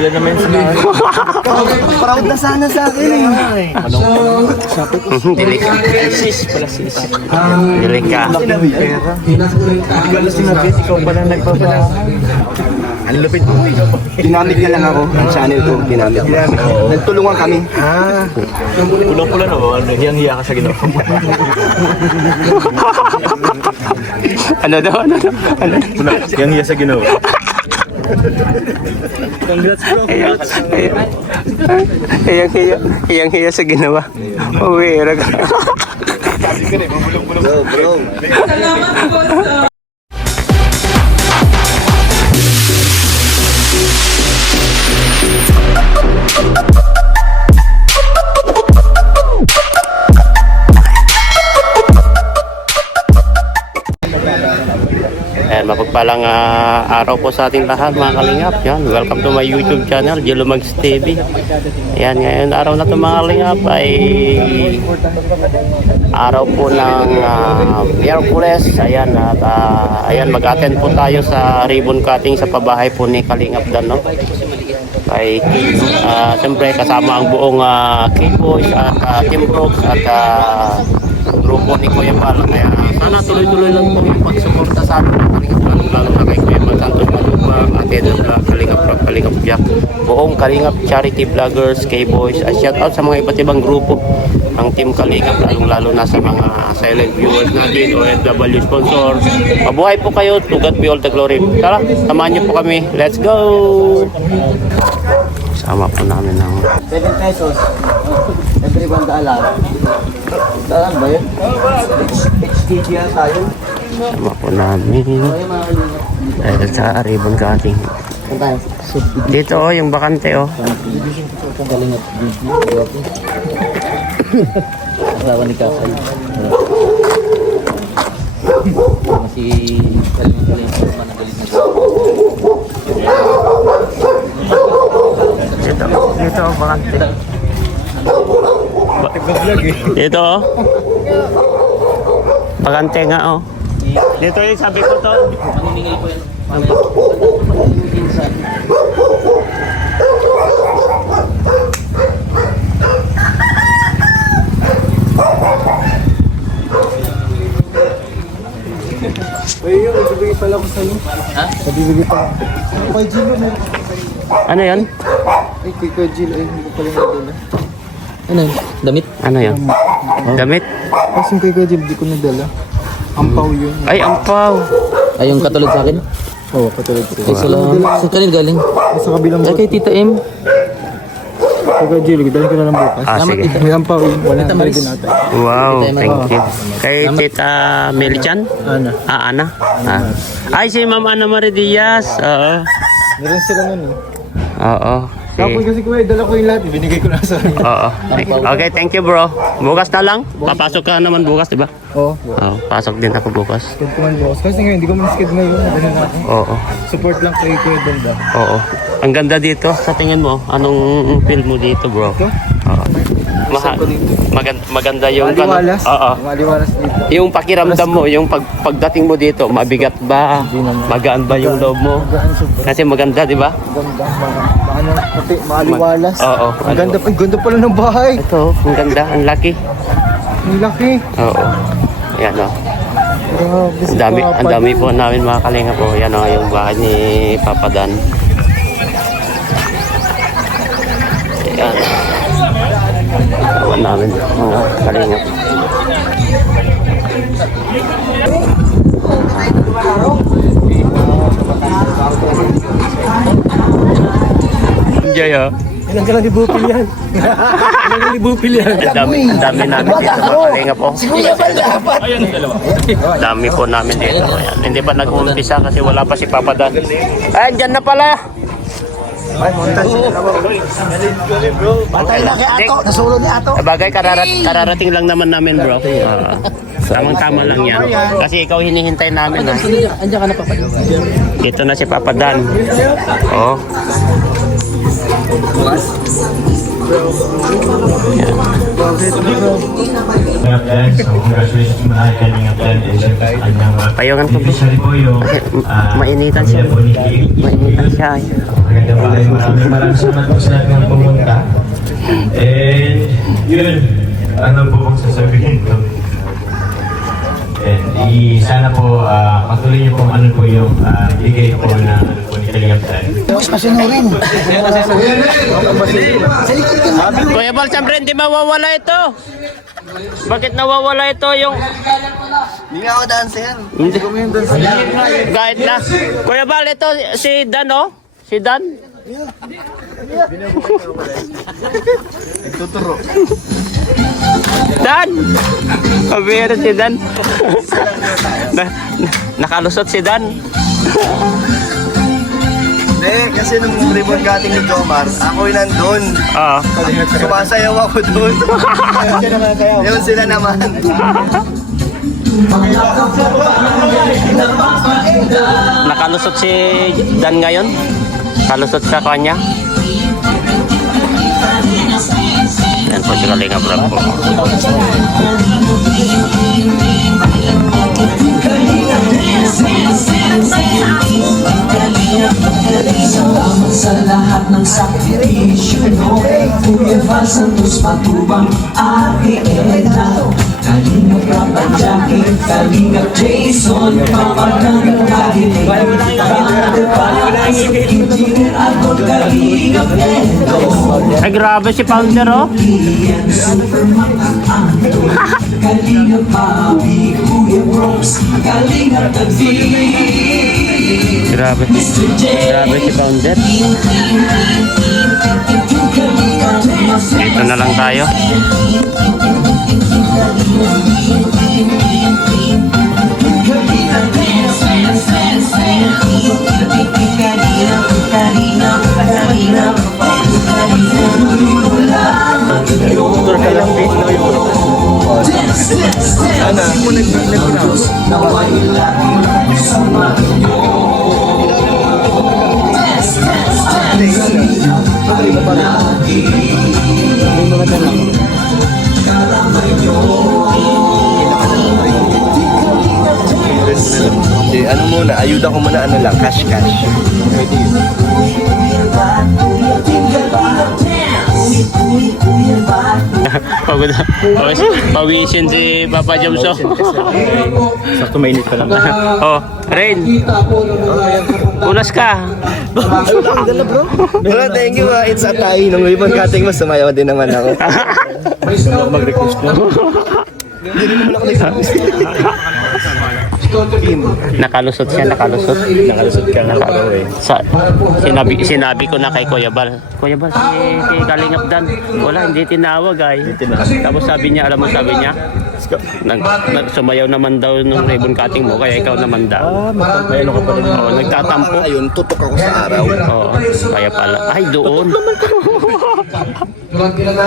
Wala naman sila. Proud na sana sa akin eh. Dili ka. Sis pala sis. Dili ka. Hindi ko alam sinabi, ikaw pala nagpapala. Ang lupit mo, ikaw pa. Ginamit niya lang ako, ang channel ko, ginamit. Nagtulungan kami. Pulang-pula na ba? Hiyang-hiya ka sa ginawa. Ano daw? Hiyang-hiya sa ginawa. Congrats bro, congrats. Hiyang-hiya sa ginawa. Uwira ka. Bro. Ayan, mapagpalang araw po sa ating lahat mga kalingap. Yan, welcome to my YouTube channel, Jelumags TV. Ayan, ngayon araw na ito mga kalingap ay araw po ng Miyerkules. Ayan, at ayan, mag-attend po tayo sa ribbon cutting sa pabahay po ni Kalingap Dan, no? Ay, siyempre kasama ang buong K-Boys at Team Brooks at grupo ni Kuya Bal. Kaya sana tuloy-tuloy lang po yung pagsuporta sa atin, lalo na kay Kuya Bal Santos Malubang, atin ang Kalingap Jack, buong Kalingap Charity Vloggers, K-Boys, at shout out sa mga iba't ibang grupo ang Team Kalingap, lalo na sa mga silent viewers natin, OFW sponsor. Mabuhay po kayo, to God be all the glory. Tara, samahan niyo po kami, let's go! Sama po namin ng 7 pesos. Everyone $1. Saan ba yun? HTG yan tayo. sama po namin dahil sa ribbon cutting. Saan tayo? Dito oh, yung bakante oh. Kalingap video. Asawa ni Kakay. Kasi kalingap managaling na. Dito oh, bakante. Dito oh. Bakante nga oh. Dito yung sabi ko to. Maniningil ko yan. Ayun, nabibigay pala ko sa'yo. Ha? Nabibigay pa. Kay Jill yun. Ano yan? Ay, kay Jill. Ay, hindi ko pala nadala. Ano yun? Damit? Ano yan? Damit? Kasi kay Jill, di ko nadala. Ampaw yun. Ay, ampaw. Ay, yung katulad sa akin? Oo, katulad ko. Ay, sa kanil galing. Sa kabilang Ay, kay Tita M. Kay Jill, dalhin ko na lang bukas. Ah, sige. May ampaw yun. Wala na din natin. Wow, thank you. Kay Tita Melichan? Ana. Ana? Ah. Ay, si Ma'am Ana Marie Diaz. Oo. Meron sila nun eh. Oo. Tapos kasi kuya, dala ko yung lahat. Binigay ko na sa akin. Oo. Okay, thank you bro. Bukas na lang. Papasok ka naman bukas, di ba? Oo. Oo, pasok din ako bukas. Skid ko man bukas. Kasi ngayon, hindi ko man skid ngayon. Ganun natin. Oo. Support lang kay Kuya Donda. Oo. Ang ganda dito. Sa tingin mo, anong feel mo dito, bro? Ito? Oo. Maganda yung Maliwalas. Oo. Maliwalas dito. Yung pakiramdam mo, yung pagdating mo dito, mabigat ba? Hindi naman. Magaan ba yung loob mo? Magaan super. Kasi maganda, di ba? Ganda. Ano, pati maliwalas. Oo. Ang ganda pa. Ganda pala ng bahay. Ito, ang ganda, ang laki. Ang laki. Oo. Ayan o. Grabe si Ang dami po namin mga kalinga po. Yan o, yung bahay ni Papa Dan. Ayan. Awan namin mga kalinga. Enjoy o. Ilang ka lang di bupil yan. Ilang ka di bupil yan. Ang dami namin dito mga kalinga po. Dami po namin dito. Ayan. Hindi pa nag-uumpisa kasi wala pa si Papa Dan. Ay, dyan na pala. Patay na kay Ato. Nasulo ni Ato. Sabagay, kararating lang naman namin bro. Tamang-tama lang yan. Kasi ikaw hinihintay namin. Ha? Andiyan ka na pa. Dito na si Papa Dan. Oh. Yan. Kalingap Dan. So, congratulations mahal Kalingap Dan. Payungan ko po. Especially po yung Mainitan siya. pamilya po ni Kim. Mainitan siya. Maganda po ay maraming salamat po sa lahat ng pumunta. And yun, ano po bang sasabihin ko? And sana po patuloy niyo kung ano po yung bigay po na ano po ni Kalingap Dan. Kuya Bal, siyempre hindi mawawala ito. Bakit nawawala ito yung... Hindi nga ako dancer. Hindi ko yung dancer. Kahit na. Kuya Bal, ito si Dan, oh. Si Dan. Tuturo. Dan! Pabira si Dan. Nakalusot si Dan. Hindi, kasi nung ribbon cutting ni Jomar, ako'y nandun. Oo. Sumasayaw ako dun. Yun sila naman. Nakalusot si Dan ngayon. Kalusot sa kanya. Yan po si Kalinga Vlog po. Sa lahat ng sakripisyo Kuya Val Santos Matubang Ate Edna Kalingap Papa Jackie Kalingap Jason Papagandang kahit Engineer Alcon Kalingap Edo Ay grabe si Pounder, oh. Kalingap Papi Kuya Brooks Kalingap David Grabe. Grabe si Pounder. Dito na lang tayo. Motor ka lang, please. Sana. Hindi mo nag-pronounce. Ano muna, ayuda ko muna, ano lang, cash. Pwede yun. Pagod. Pawisin si Papa Jomso. Sakto mainit pa lang. Oh, Rain. Unas ka. Bro, thank you. It's a tie. Nung ribbon cutting mo, sumayaw din naman ako. Mag-request na. Hindi rin naman ako nag-request. Nakalusot siya, nakalusot. Nakalusot ka na pala eh. Sinabi ko na kay Kuya Bal. Kuya Bal, si Kalingap Dan. Wala, hindi tinawag ay. Tapos sabi niya, alam mo sabi niya? Sumayaw naman daw nung ribbon cutting mo, kaya ikaw naman daw. May ano ka pa rin. Oo, nagtatampo. Ayun, tutok ako sa araw. Oo, kaya pala. Ay, doon.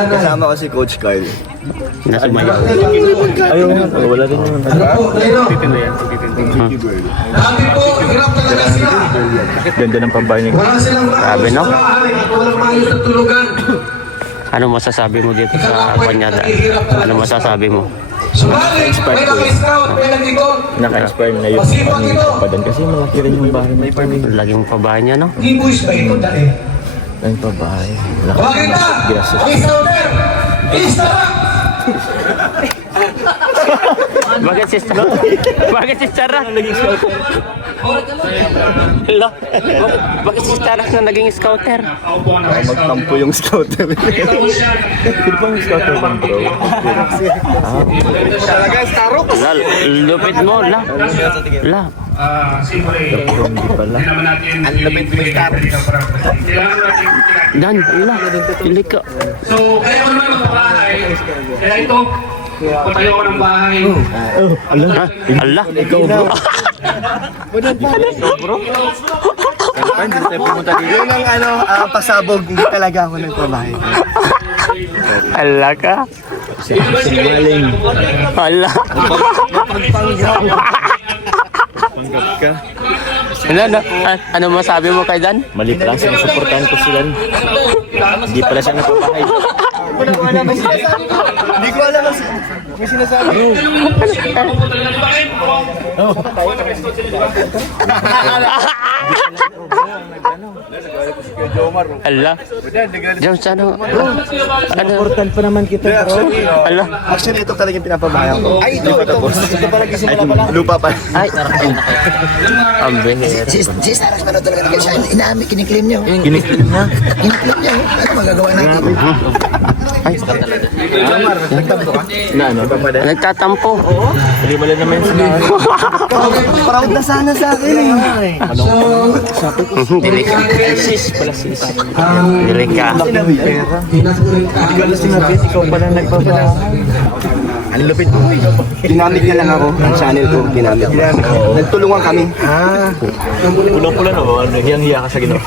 Kasama ko si Coach Carl. Nasumayaw. Ayun, wala din naman. Titin na yan. Ganda ng pambahay niya. Sabi, no? Ano masasabi mo dito sa Panyada? Ano masasabi mo? Naka-inspire ko eh. Naka-inspire na yun. Padan kasi malaki rin yung bahay. May Laging pabahay niya, no? Ang pabahay. Gracias. Bakit si Sarah? Bakit si Sarah? Hello? Bakit si Sarah na naging scouter? Magtampo yung scouter. Sino pang scouter ng bro? Talaga, starok. La, lupit mo, la. La. Hindi pala. Ang lapit mo starok. Dan, la. Pili ka. So, kaya ko naman ng bahay. Kaya ito, patayo ko ng bahay. Ha? Allah. Ikaw, bro. Yun ang ano, pasabog. Hindi talaga ako nagtrabaho. Allah ka. Sinungaling. Allah. Panggap ka. Ano masabi mo kay Dan? Mali pala, sinusuportahan ko sila. Hindi pala siya napapahay. Hindi ko alam mas may sinasabi. Ala. Diyan sa ano? Ano? Important pa naman kita, bro. Ala. Actually, ito talaga yung pinapabayang ko. Ay, ito. Ito pala gisimula pala. Lupa pa. Ay. Ang bihira. Si Sarah pa talaga siya. Inaami, kiniklaim niyo. Kiniklaim niya. Kiniklaim niyo. Ano magagawa natin? Ay. Na ano? Nagtatampo. Hindi ba naman sila? Proud na sana sa akin eh. Dili ka. Dili ka. Ikaw pala nagpapala. Ang lupit mo. Ginamit niya lang ako. Ang channel ko, ginamit niya. Nagtulungan kami. Pulang-pula na ba? Hiyang-hiya ka sa ginawa.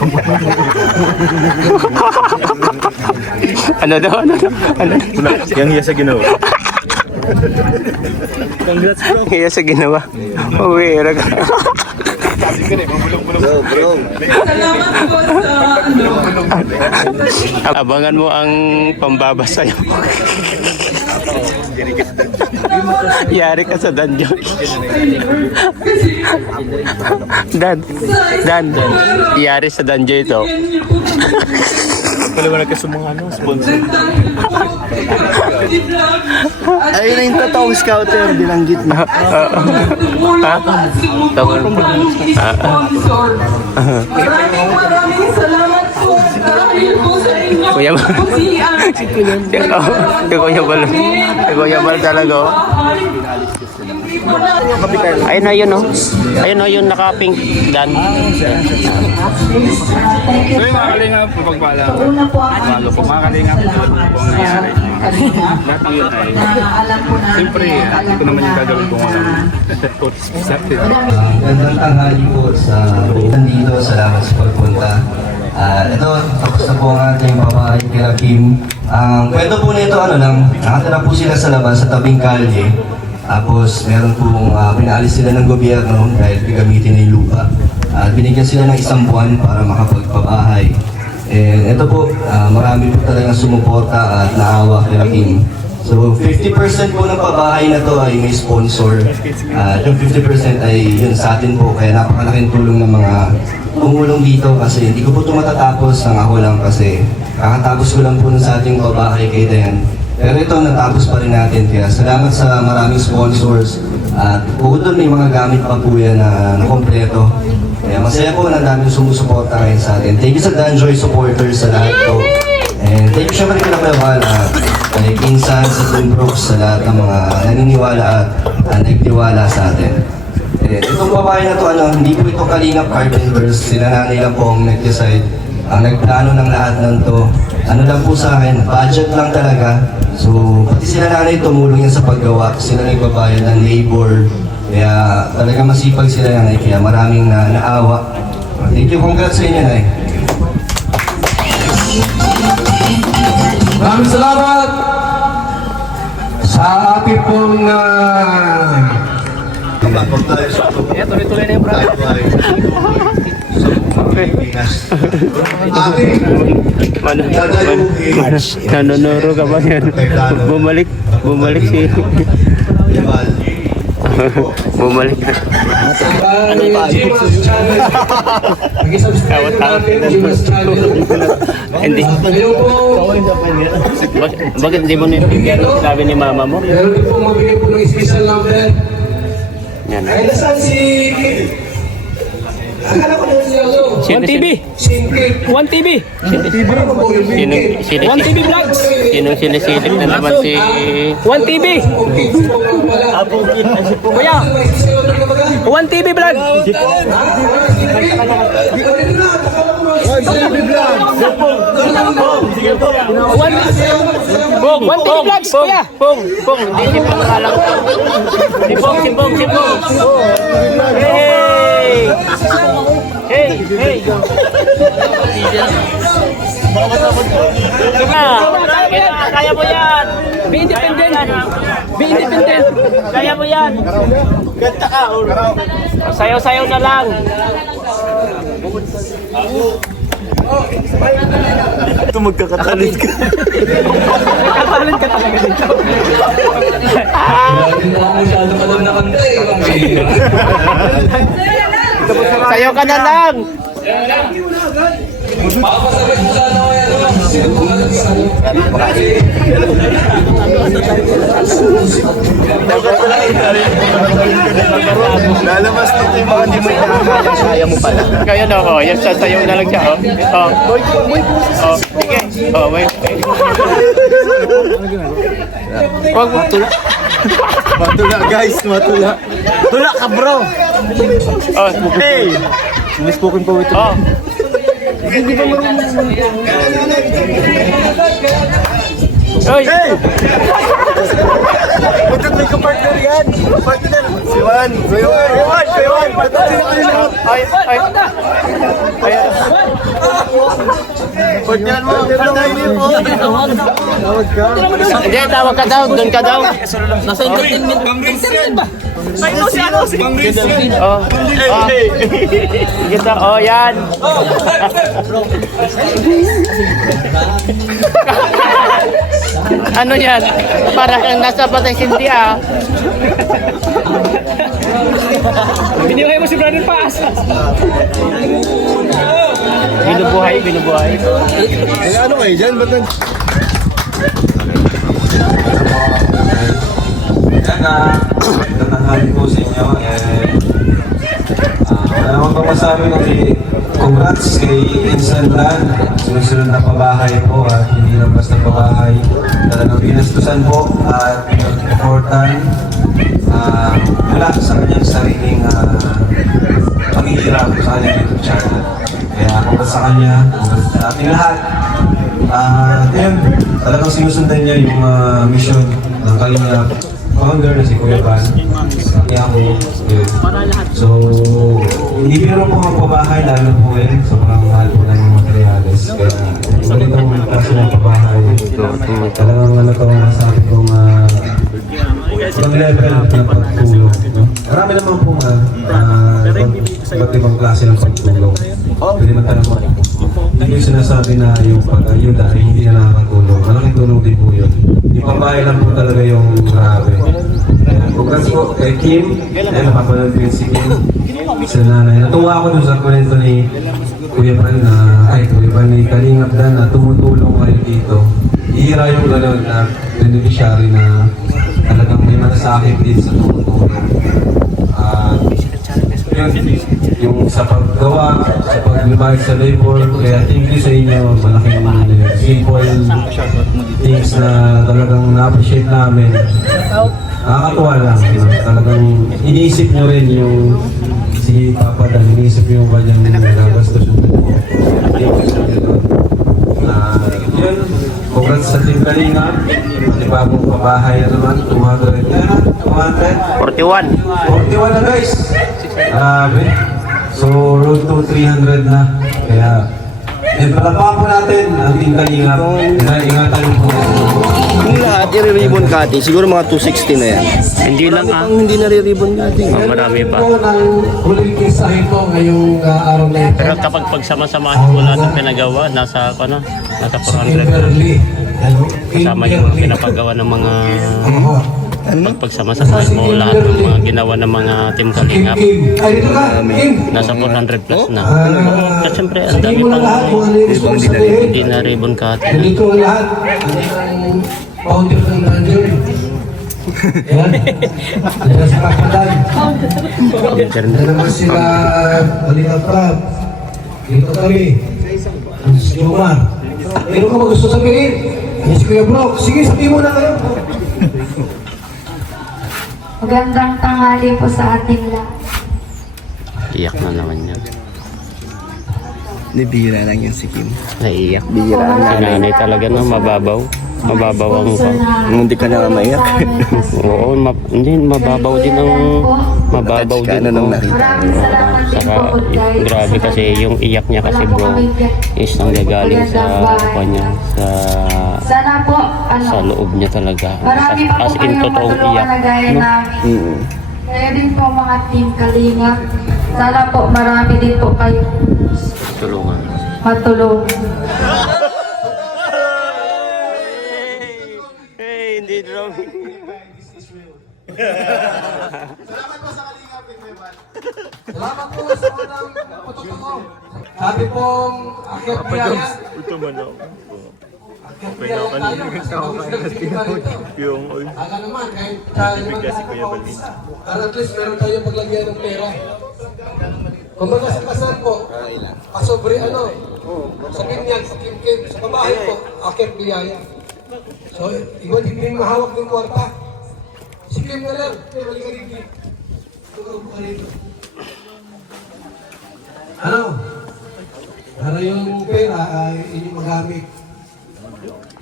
Ano daw? Ano? Hiyang-hiya sa ginawa. Congrats, bro. Hiya sa ginawa. Mawira ka. Bro. Abangan mo ang pambaba sa'yo. Yari ka sa dungeon. Dan. Yari sa dungeon ito. Pala wala ka sa mga sponsor. Ayun na yung totoong scouter, binanggit mo. Ha? Tawag mo. Maraming salamat po dahil po sa inyo. Kuya Bal. Kuya Bal talaga. Oh. Ayun na yun, oh. Ayun na yun, naka-pink. Dan. So yung mga kalingap, pagpala. Lalo po mga kalingap, lahat ng yun ay, siyempre, hindi ko naman yung gagawin kung walang Gandang tanghali po sa nandito. Salamat sa pagpunta. Ito, tapos na po ang ating babae kila Kim. Ang kwento po nito, nakatira po sila sa labas sa tabing kalye. Tapos meron pong pinaalis sila ng gobyerno dahil gagamitin na yung lupa. At binigyan sila ng 1 buwan para makapagpabahay. And ito po, marami po talagang sumuporta at naawa kila Kim. So 50% po ng pabahay na to ay may sponsor. Yung 50% ay yun sa atin po. Kaya napakalaking tulong ng mga tumulong dito kasi hindi ko po ito matatapos ng ako lang kasi kakatapos ko lang po sa ating pabahay kay Dayan. Pero ito natapos pa rin natin. Kaya salamat sa maraming sponsors. At bukod doon may mga gamit pa po yan na kompleto. Kaya masaya po na daming sumusuporta ngayon sa atin. Thank you sa Danjoy supporters sa lahat po. And thank you syempre kina Kuya kay Insan, sa Twin Brooks, sa lahat ng mga naniniwala at nagtiwala sa atin. Itong babae na to, hindi po ito Kalingap Carpenters, sila nanay lang po ang nag-decide, ang nagplano ng lahat ng to. Ano lang po sa akin, budget lang talaga. So, pati sila nanay tumulong yan sa paggawa, sila nagbabayad ng labor. Kaya talaga masipag sila nanay, kaya maraming naawa. Thank you, congrats sa inyo, Nay. Maraming salamat sa ating pong Tuloy-tuloy na yung project. Nanonoro ka ba yan? Bumalik si... Bumalik na. Ano ba? Hindi. Bakit hindi mo nilagyan ang sinabi ni mama mo? Meron din po mabigay po ng special number. Yan. Ay, nasaan si Kim? Akala ko na siya. 1TV! 1TV! Sino? 1TV Vlogs! Sinong sinisilip na naman si... 1TV! Kuya! 1TV Vlog! Pong! 1TV Vlogs, kuya! Pong! Hindi si Pong nakalang. Si Pong! Hey! Hey! Kaya mo yan! Be independent! Be independent! Kaya mo yan! Ganda ka, Sayaw-sayaw na lang! Ito magkakatalit ka. Sayo ka na lang! Lalabas dito yung mga hindi mo ikakaya. Kaya mo pala. Kaya na ho, yung sasayaw na lang siya, oh. Oh. Oh, sige. Oh, wait. Wag mo. Matula guys, matula. Tula ka bro. Oh, Hey! Sinispoken po ito. oh. Oy! Hey! Ba't may kapartner yan? Partner! Si Juan! Si Juan! Ba't sila kayo lahat? Ay! Partner mo! Partner mo! Tawag ka! Hindi, tawag ka daw. Doon ka daw. Nasa entertainment. Entertainment ba? Oh. Oh. Kita, oh, yan. Ano yan? Para kang nasa Patay City, ah. Biniway mo si Brother Paas. Binubuhay. Eh ano kayo dyan? Ba't Yan na, tatanghali po sa inyo. Wala akong pamasabi kung congrats kay Insan Lan. Sunod-sunod na pabahay po at hindi lang basta pabahay. Talagang pinastusan po at important wala sa kanyang sariling paghihirap sa kanyang YouTube channel. Kaya congrats sa kanya, congrats sa ating lahat. Yun, talagang sinusundan niya yung mission ng Kalingap founder na si Kuya Van. Kaya ako, yun. So, hindi biro po ang pabahay, lalo po yun. Sobrang mahal po ng materials. Kaya, ganito ang klase ng pabahay. Talagang ano to, masabi kong ibang level ng pagtulong. No? Marami naman po iba't ibang klase ng pagtulong. Pwede man talaga hindi yung sinasabi na yung pag-ayuda ay hindi na nakakatulong. Malaking tulong din po yun. Yung pambahay lang po talaga yung grabe. Congrats po kay Kim. Ayun, napapanood ko yun si Kim. Sa nanay. Natuwa ako dun sa kwento ni Kuya Van ni Kalingap Dan na tumutulong kayo dito. Ihira yung gano'n na beneficiary na talagang may matasakit din sa tumutulong. Yung sa paggawa, sa paglibahit sa labor, kaya thank you sa inyo, malaking simple things na talagang na-appreciate namin. Nakakatuwa lang, talagang iniisip nyo rin yung si Papa Dan, iniisip yung kanyang nabastos yung thank you sa inyo. Yun, congrats sa Team Kalinga, bagong pabahay na naman, 200 na, 200? 41. 41 na guys! Grabe. So, road to 300 na. Kaya, palapakan po natin ang Team Kalinga. Ingatan po. Yung lahat, i-ribbon cutting. Siguro mga 260 na yan. Hindi lang, ah. Ang hindi na-ribbon cutting. Oh, marami pa. Huling kisahin ko ngayong araw na ito. Pero kapag pagsama-samahin mo lahat ng pinagawa, nasa 400. Kasama yung pinapagawa ng mga pagsama-samahin mo lahat ng mga ginawa ng mga Team Kalingap. Nasa 400 plus na. At syempre, ang dami pang hindi na ribbon cutting. Dito ang lahat. Founder ng Ranger. Yan. Yan sa Kapadan. Yan naman sila Kalingap Prab. Dito kami. Si Jomar. Meron ka ba gusto sabihin? Yes, Kuya Brock. Sige, sabihin mo na kayo. Magandang tanghali po sa ating lahat. Iyak na naman yan. Nibira lang yan si Kim. Naiiyak. Bira Si nanay talaga no, mababaw. Mababaw ang pa. Hindi ka na maiyak. Oo, hindi, mababaw din ang mababaw Touch ka din na nung po. nakita. Maraming salamat din Saka po guys. grabe kasi yung iyak niya kasi bro is nanggagaling sa kanya Sana po, sa loob niya talaga. marami pa po As in kayong totoong matulungan iyak. na gaya No? namin. Kaya din po mga Team Kalingap. Sana po marami din po kayo Tulungan. matulong. Hey, hindi drawing. Salamat po sa unang patutuko. Sabi pong Akyat Biyaya. Akyat Biyaya tayo. Aga naman, kahit at least meron tayo paglagyan ng pera. Kung baga sa kasal po, pasobre sa kinyan, sa kimkim, sa pabahay po, Akyat Biyaya. So, iba din yung mahawak ng kwarta. Si Kim na lang, pero halika rin Kim. Para yung pera ay inyong magamit.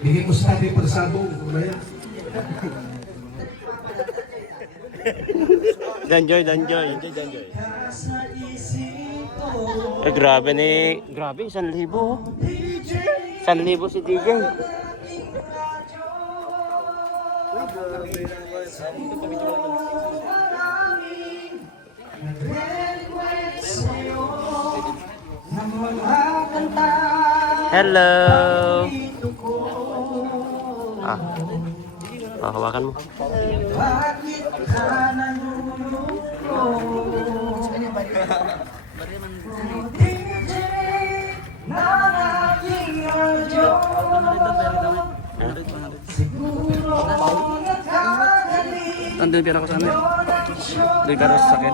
Bigay mo sa ating pagsabong, kumaya. Danjoy. Grabe 1,000. 1,000 si DJ. Hello. Hawakan mo. Andun pera ko sa amin. Doon ka sa akin.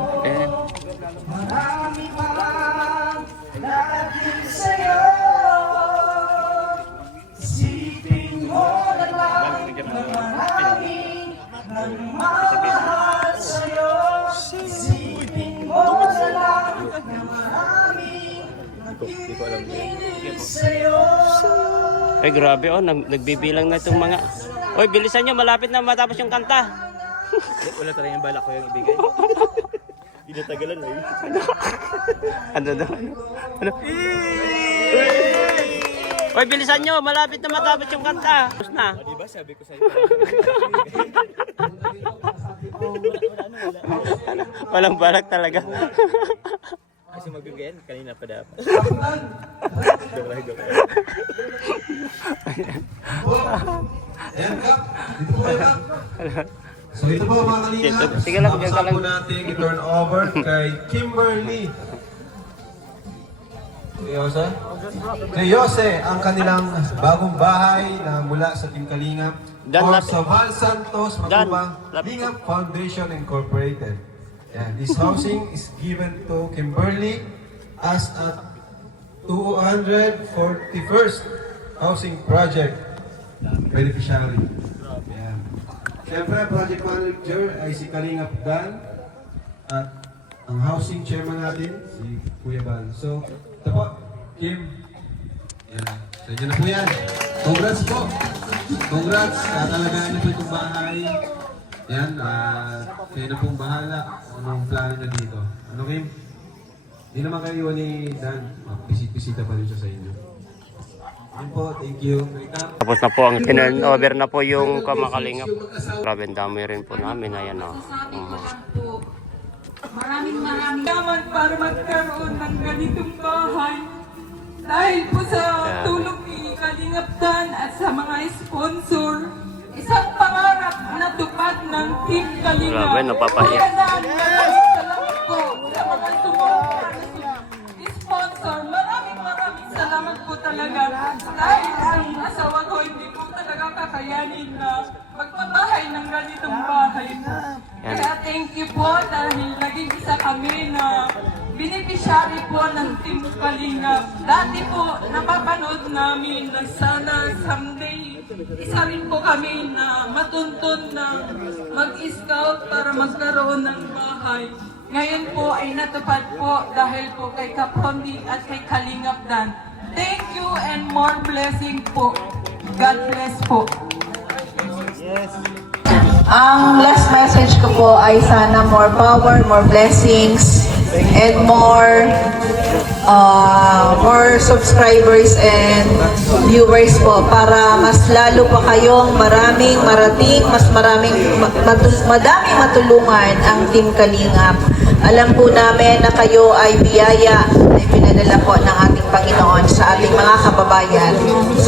Ay grabe nagbibilang na itong mga. Oy, bilisan nyo, malapit na matapos yung kanta. Wala talaga yung balak ko yung ibigay. Tinatagalan eh. Ano? Oy, bilisan nyo, malapit na matapos yung kanta. Tapos na. Diba sabi ko sa'yo? Walang balak talaga. Kasi magagayan, kanina pa dapat. Ayan, Kap. Dito po kayo, Kap. So ito po mga kalingap. Sige lang, diyan ka lang. po natin i-turn over kay Kimberly. Si Jose, ang kanilang bagong bahay na mula sa Team Kalingap. Or sa Val Santos Matubang Kalingap Foundation Incorporated. Yeah, this housing is given to Kimberly as a 241st housing project beneficiary. Yeah. Siyempre, project manager ay si Kalingap Dan at ang housing chairman natin, si Kuya Ban. So, ito po, Kim. Yan. So, yun na po yan. Congrats po. Congrats. Tatalagaan niyo po itong bahay. Yan. Kayo na pong bahala. Anong plano na dito? Ano, Kim? Hindi naman kayo ni Dan. Bisita pa rin siya sa inyo. Yan po. Thank you. Tapos na po ang turn over na po yung Kamakalingap. Grabe, ang dami rin po namin. Ayan o. Maraming salamat para magkaroon ng ganitong bahay. Dahil po sa tulong ni Kalingap Dan at sa mga sponsor, isang pangarap na tupad ng Team Kalingap. Grabe, napapaiyak. Salamat po sa mga sponsor. Maraming salamat po talaga. Dahil ang asawa ko hindi po talaga kakayanin na magpabahay ng ganitong bahay. Kaya thank you po dahil naging isa kami na beneficiary po ng Team Kalingap. Dati po napapanood namin na sana someday isa rin po kami na matuntun na mag-scout para magkaroon ng bahay. Ngayon po ay natupad po dahil po kay Kapondi at kay Kalingap Dan. Thank you and more blessing po. God bless po. Ang last message ko po ay sana more power, more blessings, and more subscribers and viewers po para mas lalo pa kayong madaming matulungan ang Team Kalingap. Alam po namin na kayo ay biyaya na pinadala po ng ating Panginoon sa ating mga kababayan.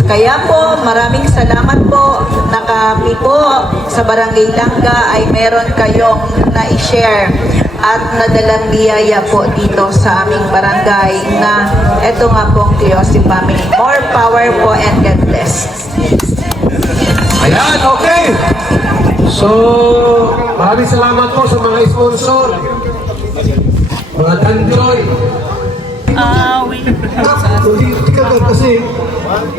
Kaya po, maraming salamat po na kami po sa Barangay Langga ay meron kayong na-share at nadalang biyaya po dito sa aming barangay na eto nga pong Kiyosi Family. More power po and God bless. Ayan, okay. So, maraming salamat po sa mga sponsor. Mga Tanjoy. Hindi ka kasi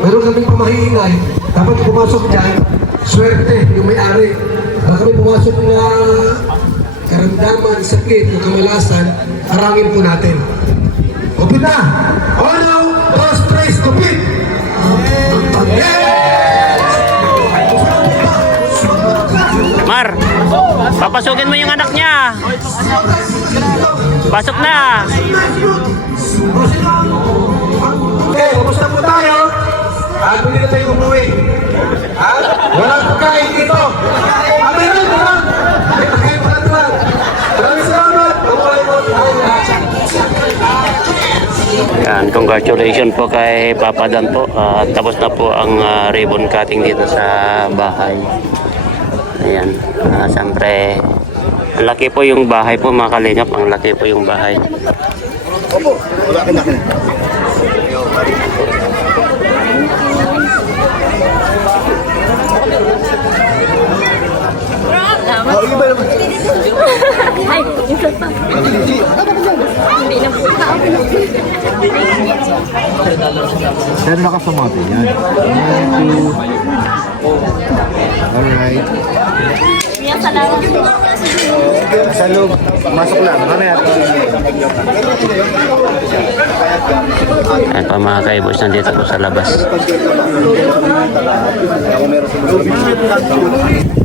meron kaming pamahiingay. Dapat pumasok dyan, swerte yung may-ari. Baka kami pumasok na karamdaman, sakit, o kamalasan, arangin po natin. Kupit na! 1, 2, 3, kupit! Mar, papasukin mo yung anak niya. Pasok na. Okay, kumusta po tayo? Hindi na tayo umuwi. Ha? Walang pagkain dito. Meron! May pagkain pa natin. Maraming salamat. Mabuhay po tayo lahat. Yan, congratulations po kay Papa Dan po. Tapos na po ang ribbon cutting dito sa bahay. Ayan, siyempre, ang laki po yung bahay po mga kalingap. Ang laki po yung bahay. Pero nakasumati yan. Alright. Sa loob. Masok lang. Mamaya. Ayan pa mga kaibos, nandito po sa labas.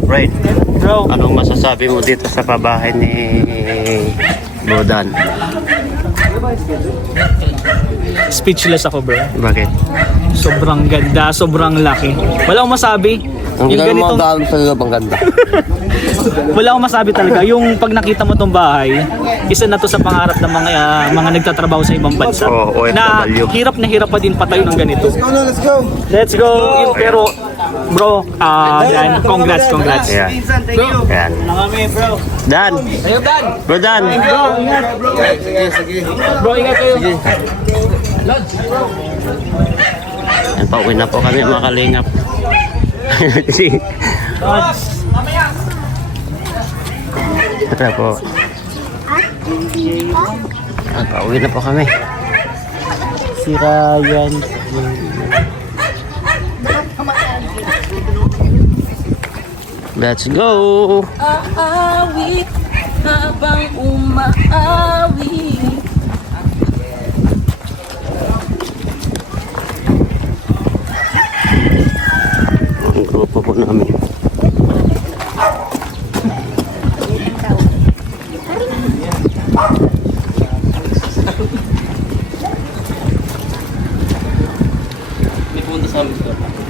Right. Bro, anong masasabi mo dito sa pabahay ni Bodan? Speechless ako, bro. Bakit? Sobrang ganda, sobrang laki. Wala akong masabi. Ang Yung ganitong ganitong, gawin sa loob, ang ganda. wala akong masabi talaga. Yung pag nakita mo tong bahay, isa na to sa pangarap ng mga nagtatrabaho sa ibang bansa. Oo, OFW. Na hirap pa din patayo ng ganito. Let's go! Let's go! Pero, bro, Dan, congrats. Yeah. Ayan. Dan! Ayun, Dan! Bro Dan! Bro, ingat! Bro, ingat kayo! Ayan, pauwi na po kami mga kalingap. Ito po. Pauwi na po kami. Si Ryan. Let's go! Aawi habang umaawi. Ang grupo po namin. May punta sa amin.